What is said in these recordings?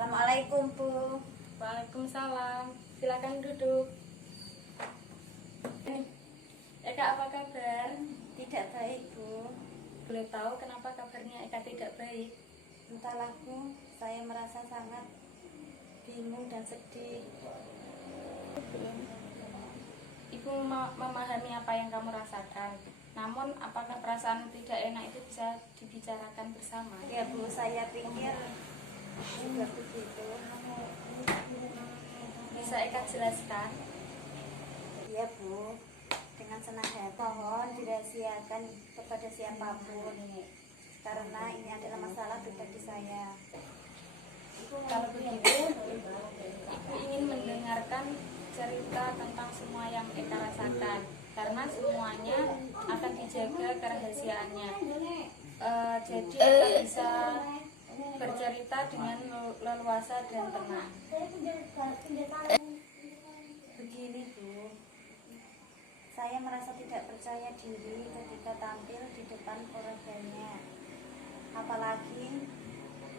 Assalamualaikum Bu. Waalaikumsalam. Silakan duduk. Eka, apa kabar? Tidak baik Bu. Boleh tahu kenapa kabarnya Eka tidak baik? Entahlah Bu, saya merasa sangat bingung dan sedih. Ibu memahami apa yang kamu rasakan. Namun, apakah perasaan tidak enak itu bisa dibicarakan bersama? Ya Bu, saya pikir juga begitu. Bisa Eka jelaskan? Iya Bu, dengan senang hati mohon dirahasiakan kepada siapapun, karena ini adalah masalah pribadi saya. Kalau begitu, Ibu ingin mendengarkan cerita tentang semua yang Eka rasakan, karena semuanya akan dijaga kerahasiaannya. Jadi Eka bisa bercerita dengan leluasa dan tenang. Begini Bu, saya merasa tidak percaya diri ketika tampil di depan orang banyak. Apalagi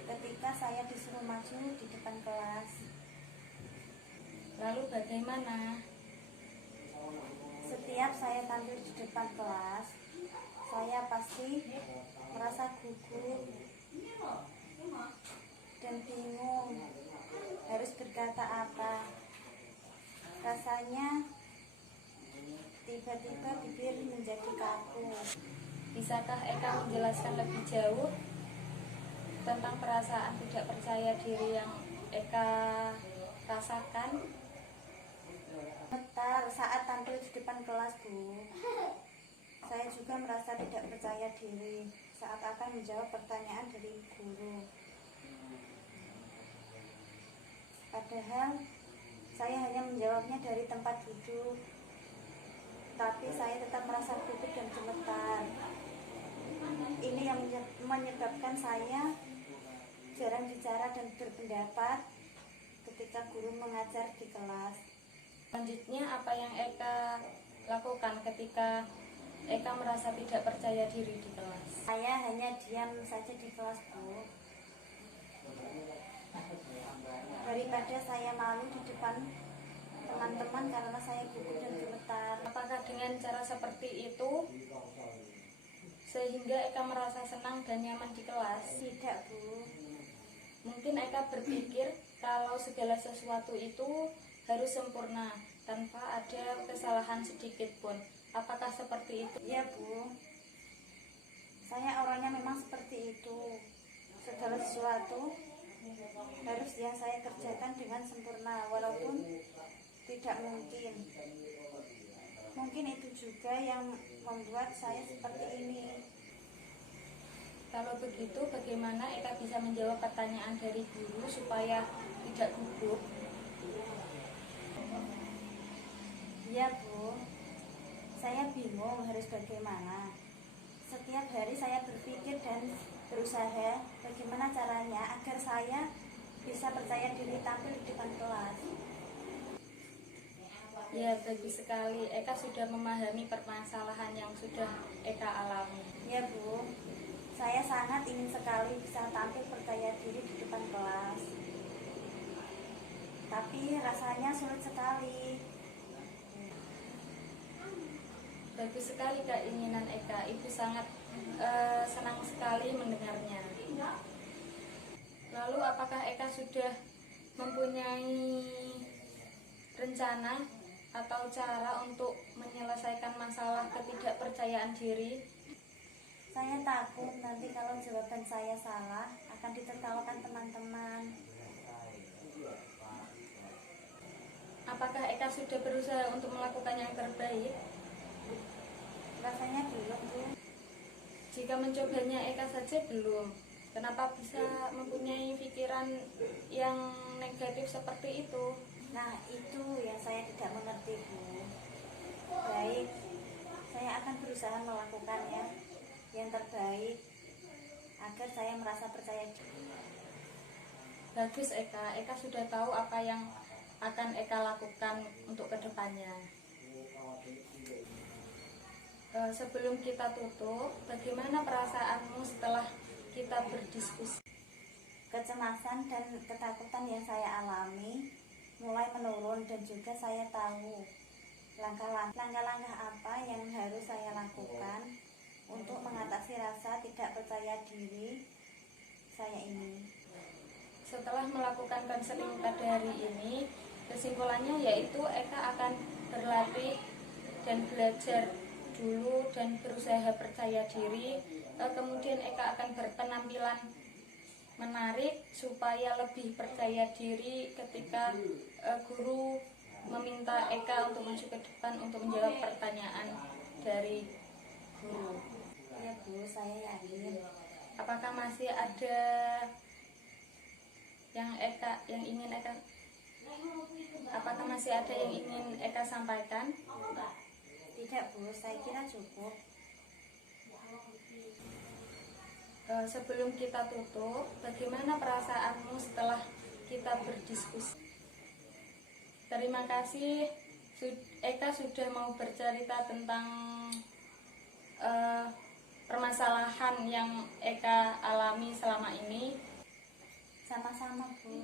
ketika saya disuruh maju di depan kelas. Lalu bagaimana? Setiap saya tampil di depan kelas, saya pasti merasa gugup dan bingung harus berkata apa. Rasanya tiba-tiba bibir menjadi kaku. Bisakah Eka menjelaskan lebih jauh tentang perasaan tidak percaya diri yang Eka rasakan? Bentar, saat tampil di depan kelas Bu, saya juga merasa tidak percaya diri saat akan menjawab pertanyaan dari guru. Padahal saya hanya menjawabnya dari tempat duduk, tapi saya tetap merasa gugup dan gemetar. Ini yang menyebabkan saya jarang bicara dan berpendapat ketika guru mengajar di kelas. Selanjutnya, apa yang Eka lakukan ketika Eka merasa tidak percaya diri di kelas? Saya hanya diam saja di kelas Bu, daripada saya malu di depan teman-teman karena saya gugup dan gemetar. Apakah dengan cara seperti itu sehingga Eka merasa senang dan nyaman di kelas? Tidak Bu, Mungkin Eka berpikir kalau segala sesuatu itu harus sempurna tanpa ada kesalahan sedikit pun. Apakah seperti itu? ya Bu, saya orangnya memang seperti itu. Segala sesuatu harus yang saya kerjakan dengan sempurna, walaupun tidak mungkin. Mungkin itu juga yang membuat saya seperti ini. Kalau begitu, bagaimana Eka bisa menjawab pertanyaan dari guru supaya tidak gugup? Ya Bu, saya bingung harus bagaimana. Setiap hari saya berpikir dan berusaha bagaimana caranya agar saya bisa percaya diri tampil di depan kelas. Ya, bagus sekali. Eka sudah memahami permasalahan yang sudah Eka alami. Ya Bu, saya sangat ingin sekali bisa tampil percaya diri di depan kelas. Tapi rasanya sulit sekali. Bagus sekali keinginan Eka. Ibu sangat senang sekali mendengarnya. Lalu apakah Eka sudah mempunyai rencana atau cara untuk menyelesaikan masalah ketidakpercayaan diri? Saya takut nanti kalau jawaban saya salah akan ditertawakan teman-teman. Apakah Eka sudah berusaha untuk melakukan yang terbaik? Rasanya belum Bu. Jika mencobanya Eka saja belum, kenapa bisa mempunyai pikiran yang negatif seperti itu? Nah itu yang saya tidak mengerti Bu. Baik, saya akan berusaha melakukannya yang terbaik agar saya merasa percaya diri. Bagus Eka, Eka sudah tahu apa yang akan Eka lakukan untuk kedepannya. Sebelum kita tutup, bagaimana perasaanmu setelah kita berdiskusi? kecemasan dan ketakutan yang saya alami mulai menurun, dan juga saya tahu langkah-langkah apa yang harus saya lakukan untuk mengatasi rasa tidak percaya diri saya ini. Setelah melakukan konseling pada hari ini, kesimpulannya yaitu Eka akan berlatih dan belajar dulu dan berusaha percaya diri. Kemudian Eka akan berpenampilan menarik supaya lebih percaya diri ketika guru meminta Eka untuk maju ke depan untuk menjawab pertanyaan dari guru. Ya Bu, saya yakin. Apakah masih ada yang ingin Eka sampaikan? Tidak Bu, saya kira cukup. Sebelum kita tutup, bagaimana perasaanmu setelah kita berdiskusi? Terima kasih Eka sudah mau bercerita tentang permasalahan yang Eka alami selama ini. Sama-sama Bu.